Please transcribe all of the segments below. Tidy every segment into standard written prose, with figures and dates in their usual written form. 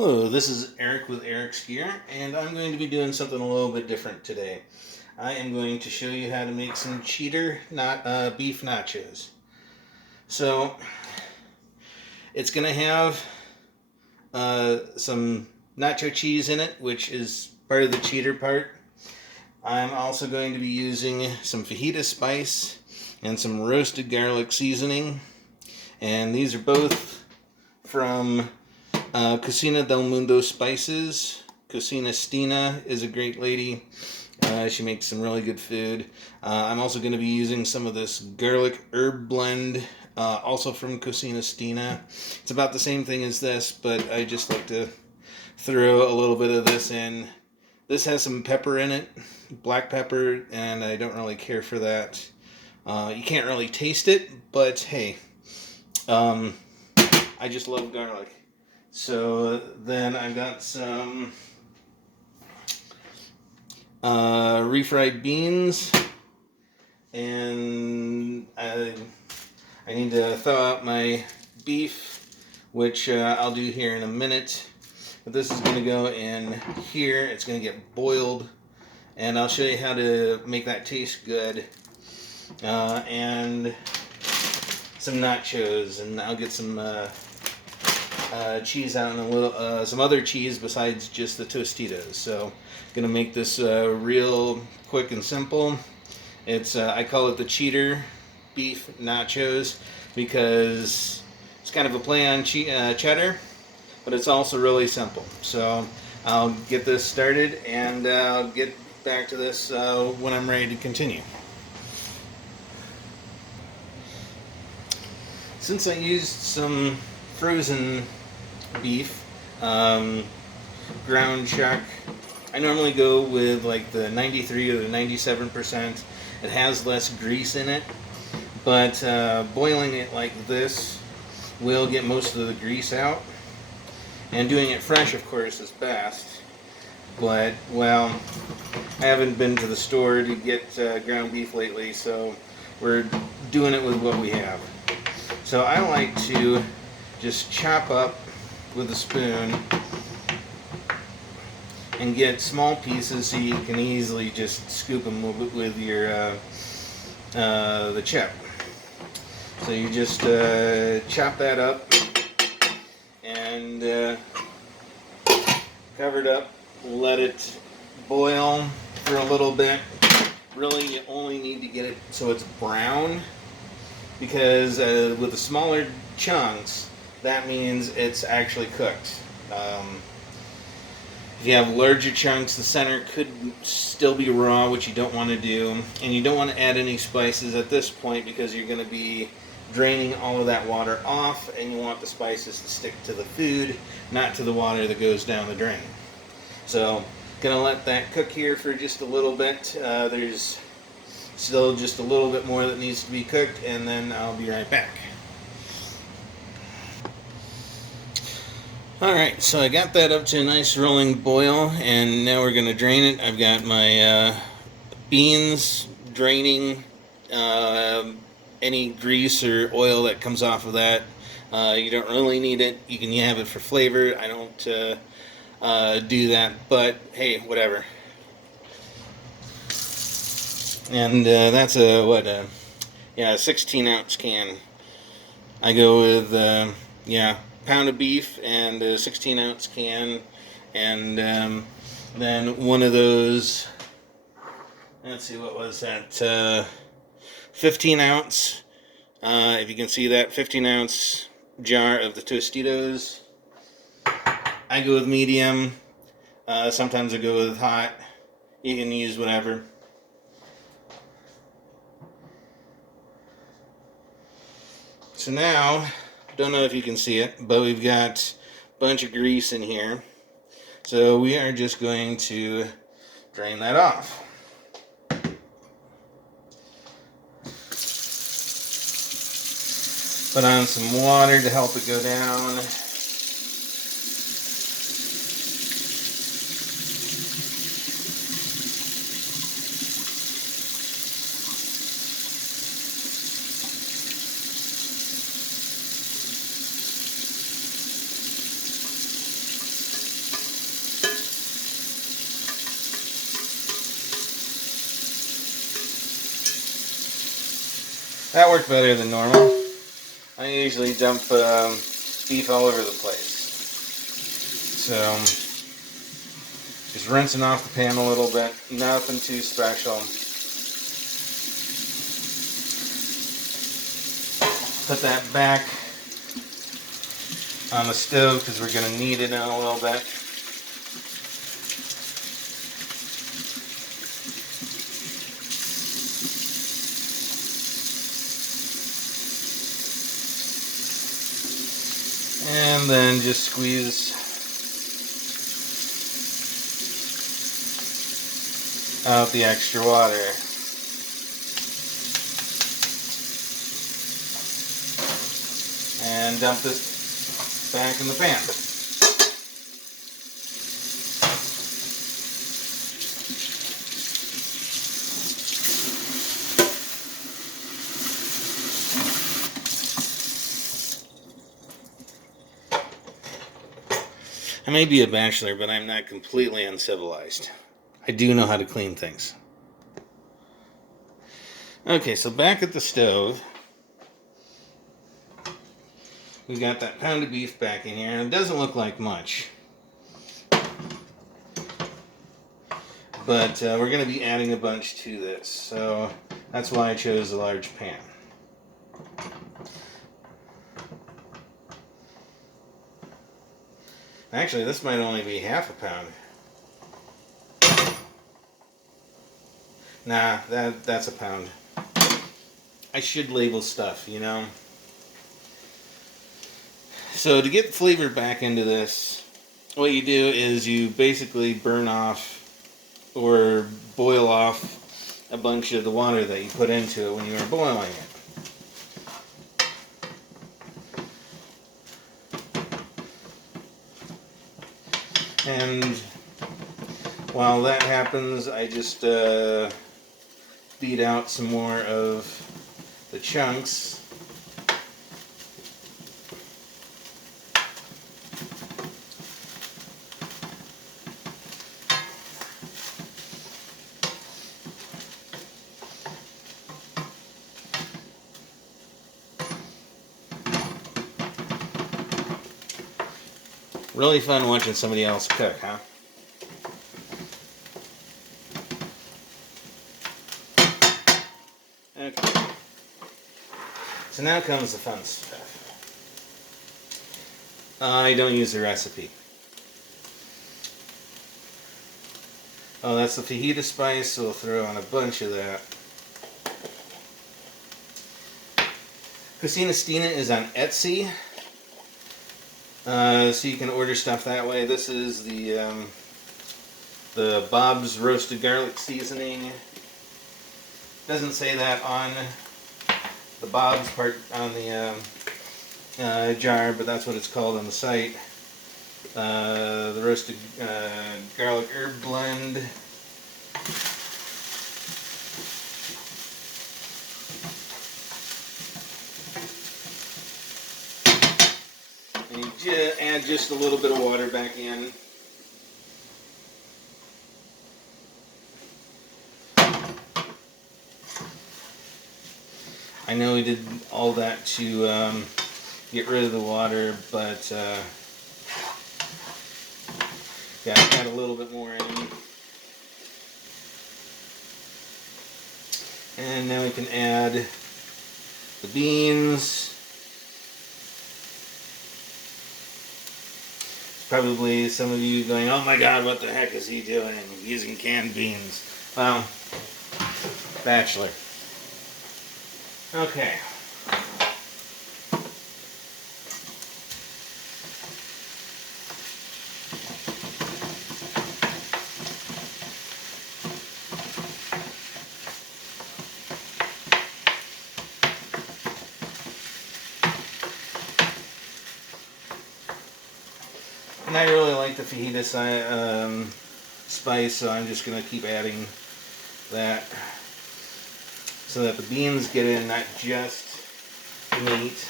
Hello, this is Eric with Eric's Gear, and I'm going to be doing something a little bit different today. I am going to show you how to make some cheddar beef nachos. So, it's going to have some nacho cheese in it, which is part of the cheddar part. I'm also going to be using some fajita spice and some roasted garlic seasoning, and these are both from Cocina del Mundo Spices. Cocina Stina is a great lady. She makes some really good food. I'm also going to be using some of this garlic herb blend, also from Cocina Stina. It's about the same thing as this, but I just like to throw a little bit of this in. This has some pepper in it, black pepper, and I don't really care for that. You can't really taste it, but hey, I just love garlic. So then I've got some refried beans, and I need to thaw out my beef, which I'll do here in a minute. But this is going to go in here. It's going to get boiled, and I'll show you how to make that taste good. And some nachos, and I'll get some cheese out and a little some other cheese besides just the Tostitos. So gonna make this real quick and simple. It's I call it the Cheeder beef nachos because it's kind of a play on cheddar, but it's also really simple. So I'll get this started, and I'll get back to this when I'm ready to continue. Since I used some frozen beef, ground chuck, I normally go with like the 93 or the 97%. It has less grease in it, but boiling it like this will get most of the grease out. And doing it fresh, of course, is best. But, well, I haven't been to the store to get ground beef lately, so we're doing it with what we have. So I like to just chop up with a spoon and get small pieces so you can easily just scoop them with your the chip. So you just chop that up and cover it up, let it boil for a little bit. Really, you only need to get it so it's brown, because with the smaller chunks, that means it's actually cooked. If you have larger chunks, the center could still be raw, which you don't want to do. And you don't want to add any spices at this point because you're going to be draining all of that water off, and you want the spices to stick to the food, not to the water that goes down the drain. So, going to let that cook here for just a little bit. There's still just a little bit more that needs to be cooked, and then I'll be right back. Alright, so I got that up to a nice rolling boil, and now we're going to drain it. I've got my beans draining any grease or oil that comes off of that. You don't really need it. You can have it for flavor. I don't do that, but hey, whatever. And that's a 16-ounce can. I go with pound of beef and a 16-ounce can, and then one of those. Let's see, what was that? 15-ounce. If you can see that, 15-ounce jar of the Tostitos. I go with medium. Sometimes I go with hot. You can use whatever. So now, don't know if you can see it, but we've got a bunch of grease in here. So we are just going to drain that off. Put on some water to help it go down. That worked better than normal. I usually dump beef all over the place. So, just rinsing off the pan a little bit. Nothing too special. Put that back on the stove because we're going to need it in a little bit. And then just squeeze out the extra water. And dump this back in the pan. I may be a bachelor, but I'm not completely uncivilized. I do know how to clean things. Okay, so back at the stove, we got that pound of beef back in here, and it doesn't look like much. But we're going to be adding a bunch to this, so that's why I chose a large pan. Actually, this might only be half a pound. Nah, that's a pound. I should label stuff, you know. So to get flavor back into this, what you do is you basically burn off or boil off a bunch of the water that you put into it when you were boiling it. And while that happens, I just beat out some more of the chunks. Really fun watching somebody else cook, huh? Okay. So now comes the fun stuff. I don't use the recipe. Oh, that's the fajita spice, so we'll throw on a bunch of that. Cucina Stina is on Etsy. So you can order stuff that way. This is the Bob's roasted garlic seasoning. Doesn't say that on the Bob's part on the jar, but that's what it's called on the site. The roasted garlic herb blend. Add just a little bit of water back in. I know we did all that to get rid of the water, but gotta add a little bit more in. And now we can add the beans. Probably some of you going, oh my god, what the heck is he doing using canned beans? Well, bachelor. Okay. And I really like the fajita spice, so I'm just going to keep adding that so that the beans get in, not just the meat.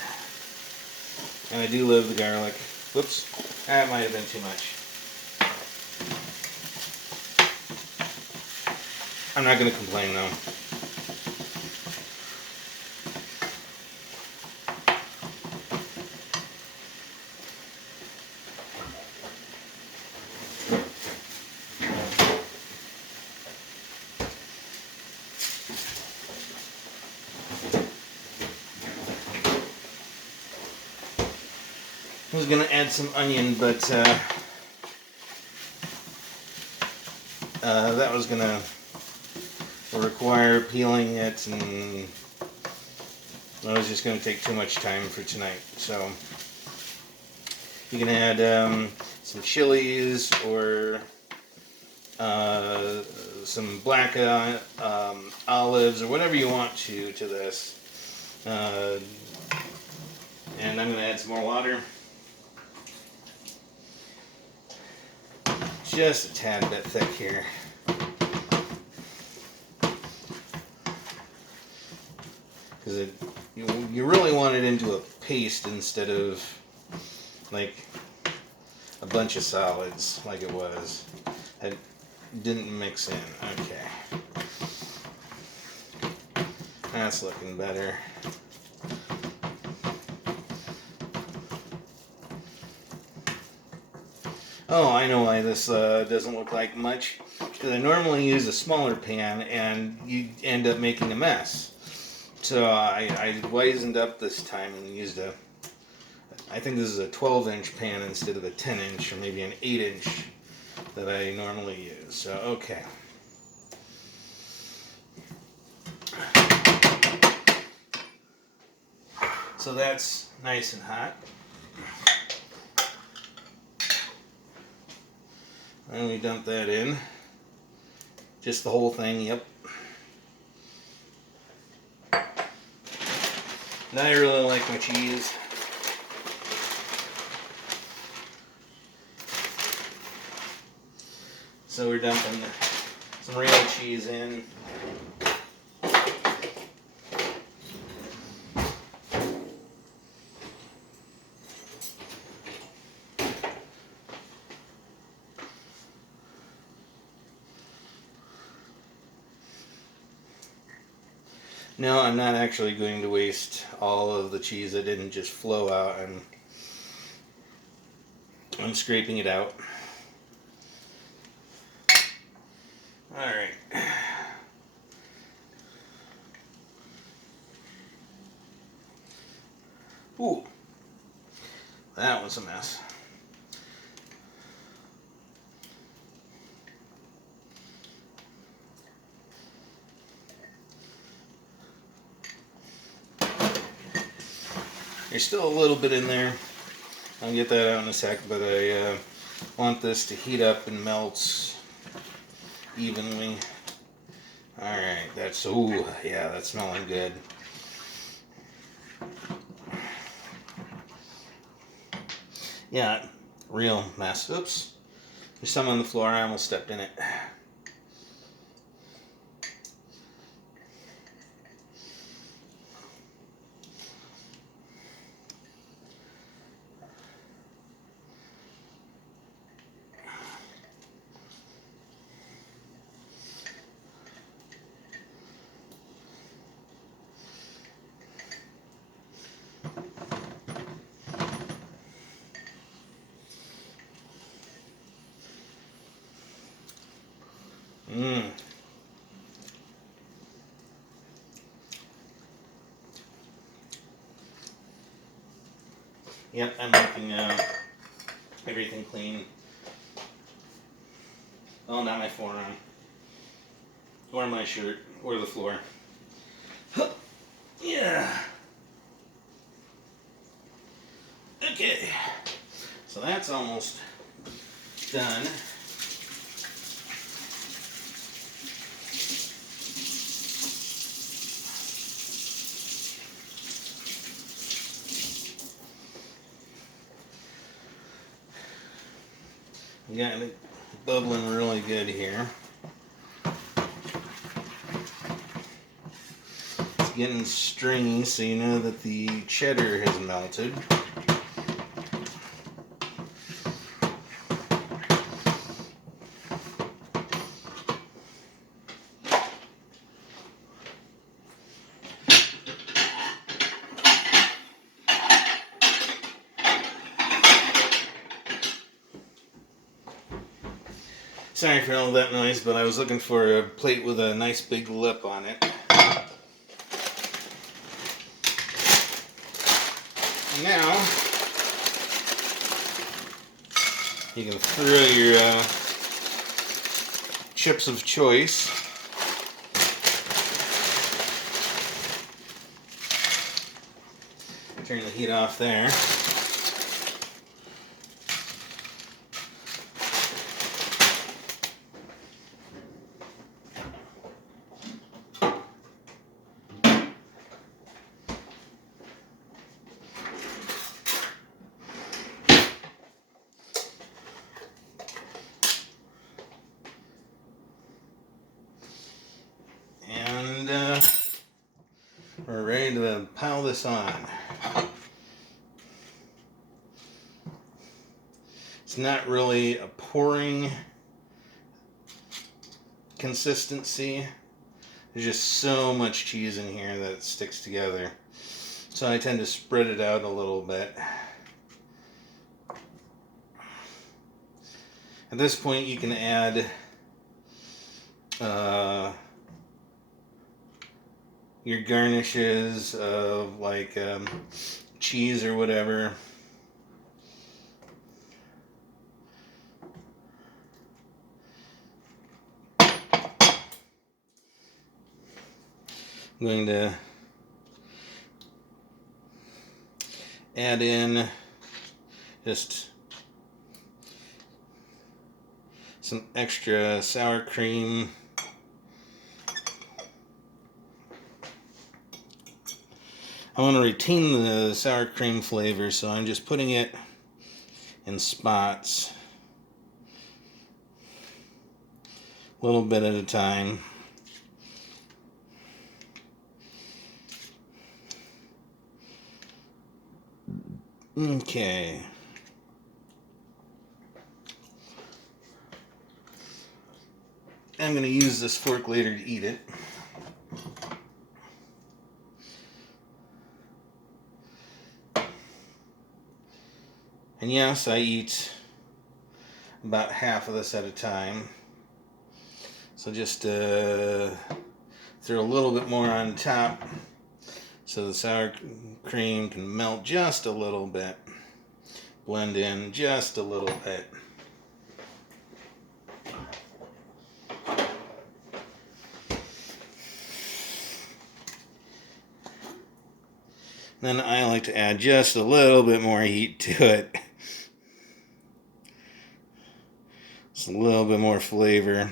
And I do love the garlic. Whoops, that might have been too much. I'm not going to complain though. I was going to add some onion, but that was going to require peeling it, and that was just going to take too much time for tonight. So you can add some chilies or some black olives or whatever you want to this. And I'm going to add some more water. Just a tad bit thick here. Because you really want it into a paste instead of like a bunch of solids like it was. It didn't mix in. Okay. That's looking better. Oh, I know why this doesn't look like much. Because I normally use a smaller pan and you end up making a mess. So I wizened up this time and used I think this is a 12-inch pan instead of a 10-inch or maybe an 8-inch that I normally use. So, okay. So that's nice and hot. And we dump that in. Just the whole thing, yep. Now I really like my cheese. So we're dumping some real cheese in. No, I'm not actually going to waste all of the cheese that didn't just flow out. I'm scraping it out. Alright. Ooh. That was a mess. There's still a little bit in there. I'll get that out in a sec, but I want this to heat up and melt evenly. Alright, ooh, yeah, that's smelling good. Yeah, real mess. Oops. There's some on the floor, I almost stepped in it. Mmm. Yep, I'm making everything clean. Oh, not my forearm. Or my shirt. Or the floor. Huh. Yeah. Okay. So that's almost done. We got it bubbling really good here. It's getting stringy, so you know that the cheddar has melted. Sorry for all that noise, but I was looking for a plate with a nice big lip on it. Now, You can throw your chips of choice. Turn the heat off there. And we're ready to pile this on. It's not really a pouring consistency. There's just so much cheese in here that it sticks together. So I tend to spread it out a little bit. At this point you can add your garnishes of like cheese or whatever. I'm going to add in just some extra sour cream. I want to retain the sour cream flavor, so I'm just putting it in spots, a little bit at a time. Okay. I'm going to use this fork later to eat it. And yes, I eat about half of this at a time. So just throw a little bit more on top so the sour cream can melt just a little bit. Blend in just a little bit. Then I like to add just a little bit more heat to it. Just a little bit more flavor.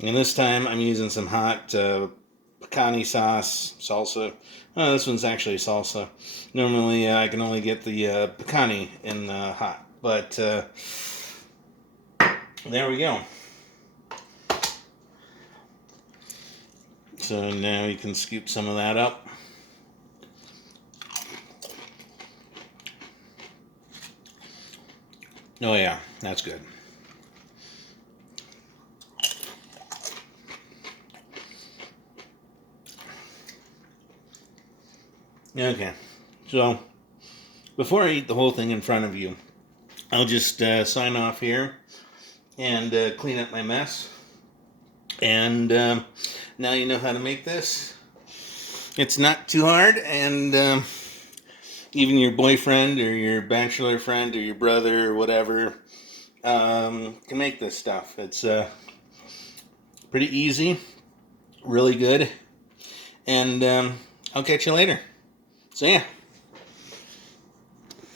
And this time I'm using some hot picante sauce, salsa. Oh, this one's actually salsa. Normally I can only get the picante in hot. But there we go. So now you can scoop some of that up. Oh yeah, that's good. Okay, so before I eat the whole thing in front of you, I'll just sign off here and clean up my mess. And now you know how to make this. It's not too hard, and even your boyfriend or your bachelor friend or your brother or whatever can make this stuff. It's pretty easy, really good, and I'll catch you later. So yeah.